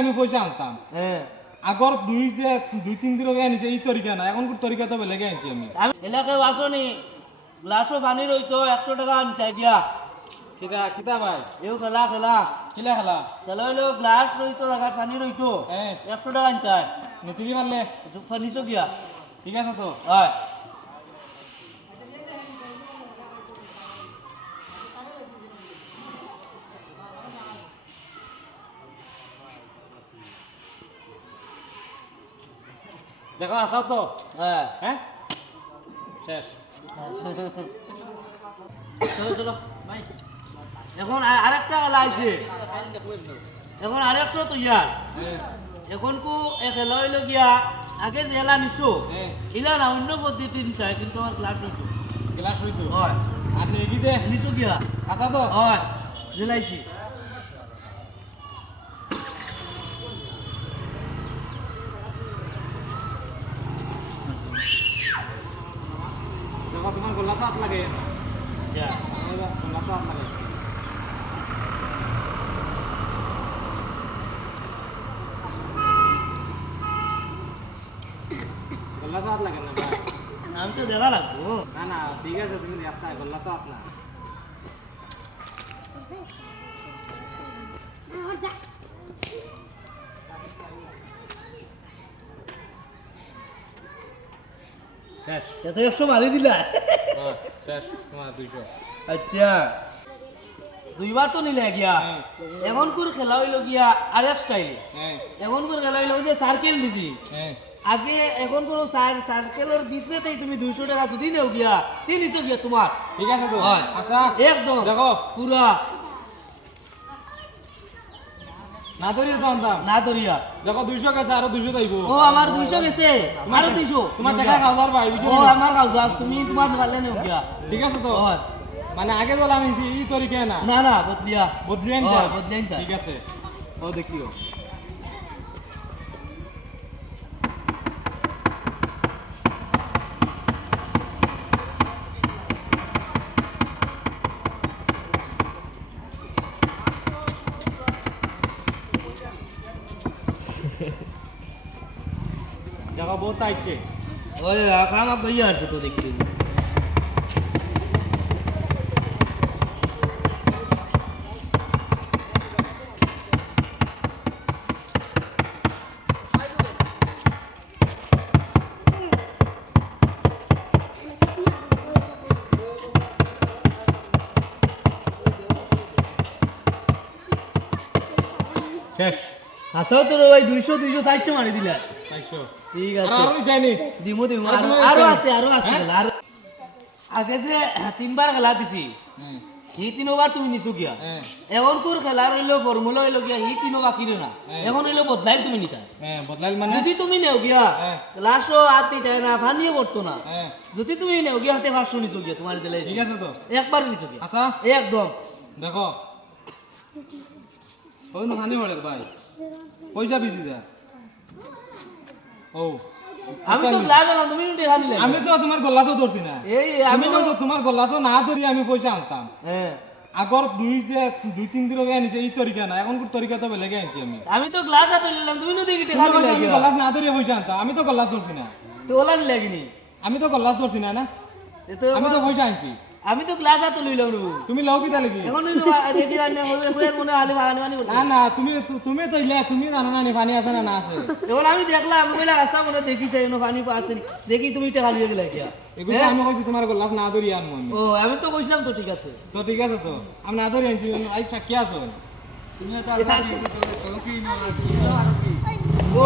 আমি পয়সা আনতাম হ্যাঁ আগর দুই তিন দিন আগে আনিছে এই তরিকা না এখন তরিকা তো বেলেগে আনছি আমি এলাকায় আসনি গ্লাসও পানি রইতো 100 টাকা আনতে গিয়া কিতা কিতা ভাই এও খেলা খেলা কিলা খেলা খেলা হইলো গ্লাস রইতো টাকা পানি রইতো হ্যাঁ 100 টাকা আনতে নীতিরি মারলে পানিছো গিয়া ঠিক আছে তো হয় দেখো আসাও তো হ্যাঁ হ্যাঁ শেষ চলো চলো এখন আরেকটা খেলা আছে এখন আরেকশো তো ইয়ার এখন কো খেলা হইলো গিয়া আগে জেলা নিছো হ্যাঁ ইলা না অন্য পদ্ধতি নিচাই কিন্তু আমার ক্লাস হইতো ক্লাস হইতো হয় আর নেগি দে নিছো গিয়া আসা তো হয় জেলাইছি দেখো তোমার গলা সাত লাগে যা গলা সাত লাগে গলা সাত লাগে না ভাই আমি তো দেখা লাগবো না না ঠিক আছে তুমি দেখতা গলা সাত না শেষ এত 100 মারি দিলা শেষ তোমার 200 আচ্ছা দুইবার তো নিলে গিয়া হ্যাঁ। এমন করে খেলা হইলো গিয়া আরেক স্টাইলে হ্যাঁ এমন করে খেলা হইলো ওই যে সার্কেল দিছি হ্যাঁ আগে এখন কোনো সার্কেলের ভিতরেতেই তুমি 200 টাকা যদি নেও গিয়া 300 গিয়া তোমার ঠিক আছে তো হয়। আচ্ছা একদম দেখো পুরা না ধরিয়ে দাম দাম না ধরিয়া দেখো 200 গেছে আরো 200 দাইবো ও আমার 200 গেছে আরো 200 তোমার টাকা খাবার ভাই ও বুঝছো আমার খাওয়া তুমি তোমার পারলে নেও গিয়া ঠিক আছে তো হয়। মানে আগে বলে আমি এই তরিকা না না না বদলিয়া বদলিয়ে আনতে হয়, বদলিয়ে আনতে। ঠিক আছে ও দেখিও দেখো বহুত আইছে ওই খামা কইয়া আছে তো দেখি শেষ আসাও তো রে ভাই 200 400 মারি দিলা 400 ঠিক আর আছে আমি জানি দিমু দিমু আর তুমি আরো দেন। আছে হ্যাঁ? খেলা আরো আগে যে 3বার খেলা দিছি হ্যাঁ হি 3বার তুমি নিছো গিয়া হ্যাঁ এখন কোর খেলা রইলো ফর্মুলা হইলো গিয়া হি 3বার কিরে না হ্যাঁ। এখন হইলো বদলাই তুমি নিতা হ্যাঁ বদলাইল মানে যদি তুমি নেও গিয়া হ্যাঁ। লাস্টও হাত দিতে না ফানিয়ে পড়তো না হ্যাঁ যদি তুমি নেও গিয়া হাতে 500 নিছো গিয়া তোমার দিলে ঠিক আছে তো একবার নিছো গিয়া আচ্ছা একদম দেখো ওই না হানি হলে ভাই পয়সা বেশি যা ও আমি তো গ্লাস আনলাম তুমি নিতে খালি আমি তো তোমার গল্লাসও ধরছি না এই আমি আমি কইছো তোমার গল্লাসও না ধরি আমি পয়সা আনতাম হ্যাঁ আগর দুই তিন দিন আগে আনিছে এই তরিকা না এখন তরিকা তো বেলেগে আনছি আমি আমি তো গ্লাস হাতে নিলাম তুমি নদী গিটে তুমি খালি কইছো আমি লাগি গল্লাস না ধরিয়ে পয়সা আনতাম আমি তো গল্লাস ধরছি না তো ওলা নি লাগিনি আমি তো গল্লাস ধরছি না না এ তো আমি তো পয়সা আনছি আমি তো গ্লাস হাতে লইলাম রে তুমি লও কিতা লাগি এখন হইলো দেখি আর না হবে মনে হালি বাগানি বানি করছে না না তুমি তো ইলে তুমি জানো না নি পানি আছে না না আছে এখন আমি দেখলাম আমি কইলা আসা মনে দেখিছে এনো পানি পাছে দেখি তুমি এটা খালি হয়ে গেলা এগুলো আমি কইছি তোমার গল্লাস না ধরি আনবো আমি ও আমি তো কইছিলাম তো ঠিক আছে তো ঠিক আছে তো আমি না ধরি আনছি আই সাক্ষী আছো তুমি তো আর ও